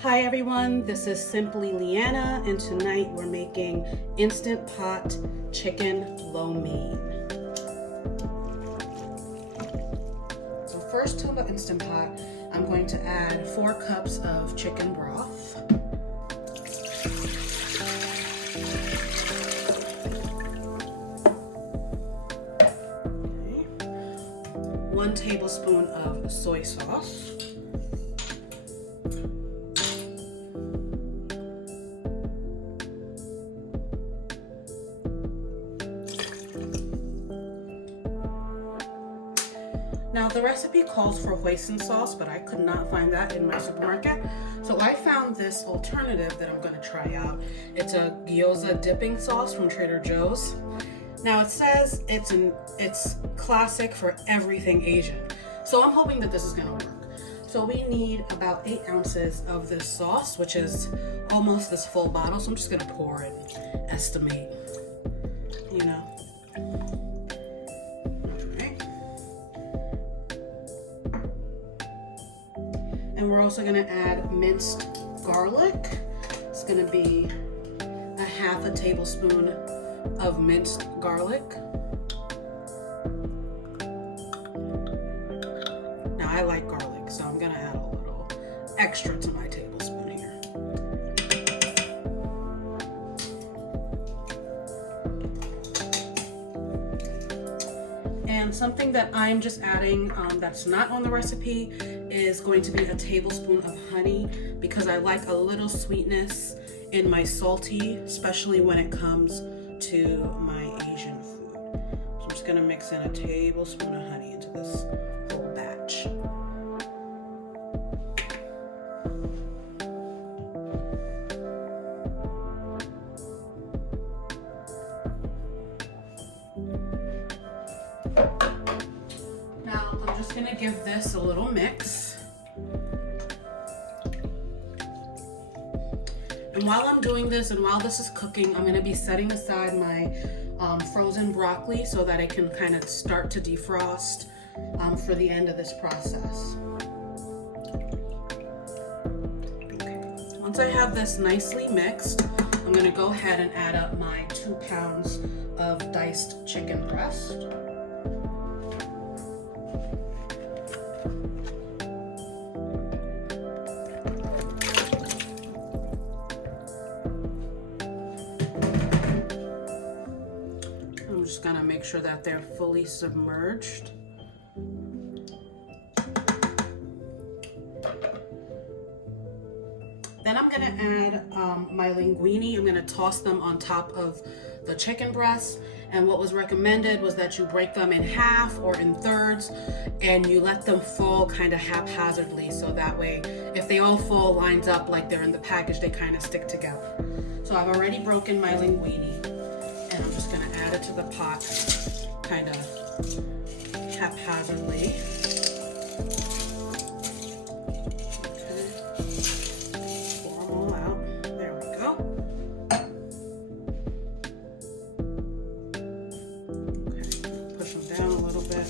Hi everyone, this is Simply Leanna, and tonight we're making Instant Pot Chicken Lo Mein. So first to the Instant Pot, I'm going to add 4 cups of chicken broth. Okay. 1 tablespoon of soy sauce. Now the recipe calls for Hoisin Sauce, but I could not find that in my supermarket. So I found this alternative that I'm gonna try out. It's a gyoza dipping sauce from Trader Joe's. Now it says it's classic for everything Asian. So I'm hoping that this is gonna work. So we need about 8 ounces of this sauce, which is almost this full bottle. So I'm just gonna pour it, estimate, you know. And we're also gonna add minced garlic. It's gonna be a half a tablespoon of minced garlic. Now I like garlic, so I'm gonna add a little extra to my tablespoon here. And something that I'm just adding that's not on the recipe is going to be a tablespoon of honey, because I like a little sweetness in my salty, especially when it comes to my Asian food. So I'm just gonna mix in a tablespoon of honey into this whole batch. Now I'm just gonna give this a little mix. And while I'm doing this and while this is cooking, I'm gonna be setting aside my frozen broccoli so that it can kind of start to defrost for the end of this process. Okay. Once I have this nicely mixed, I'm gonna go ahead and add up my 2 pounds of diced chicken breast. Just gonna make sure that they're fully submerged. Then I'm gonna add my linguine. I'm gonna toss them on top of the chicken breast. And what was recommended was that you break them in half or in thirds, and you let them fall kind of haphazardly, so that way, if they all fall lines up like they're in the package, they kind of stick together. So I've already broken my linguine, and I'm just gonna add it to the pot kind of haphazardly. Okay. Pour them all out. There we go. Okay, push them down a little bit.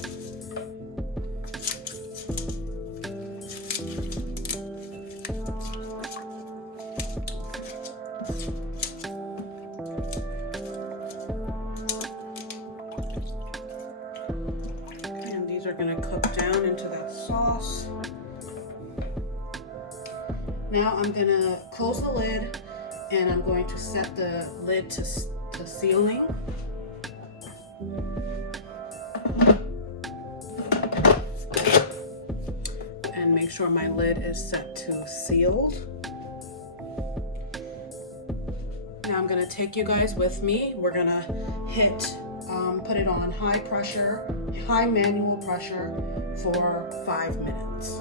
Are going to cook down into that sauce. Now I'm going to close the lid, and I'm going to set the lid to sealing. And make sure my lid is set to sealed. Now I'm going to take you guys with me. We're going to put it on high pressure, high manual pressure for 5 minutes.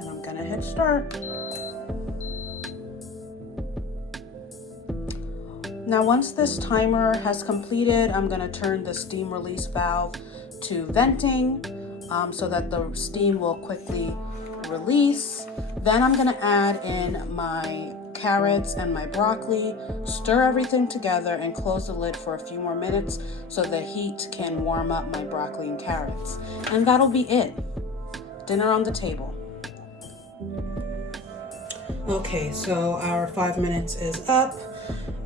And I'm gonna hit start. Now once this timer has completed, I'm going to turn the steam release valve to venting so that the steam will quickly release. Then I'm gonna add in my carrots and my broccoli, stir everything together, and close the lid for a few more minutes so the heat can warm up my broccoli and carrots. And that'll be it. Dinner on the table. Okay, so our 5 minutes is up.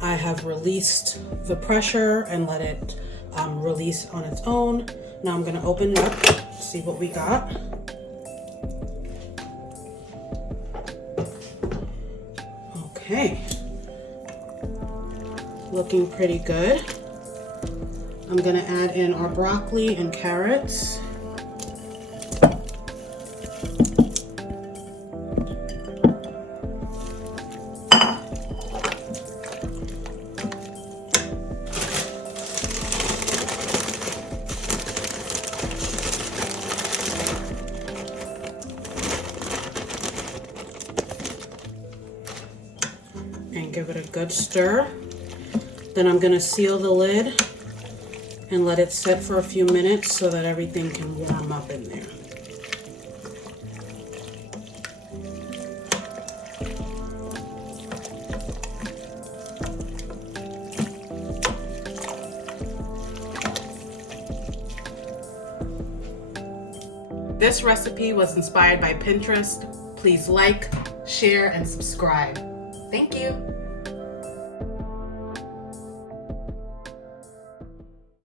I have released the pressure and let it release on its own. Now I'm gonna open it up, see what we got. Okay, looking pretty good. I'm gonna add in our broccoli and carrots. And give it a good stir. Then I'm gonna seal the lid and let it sit for a few minutes so that everything can warm up in there. This recipe was inspired by Pinterest. Please like, share, and subscribe. Thank you.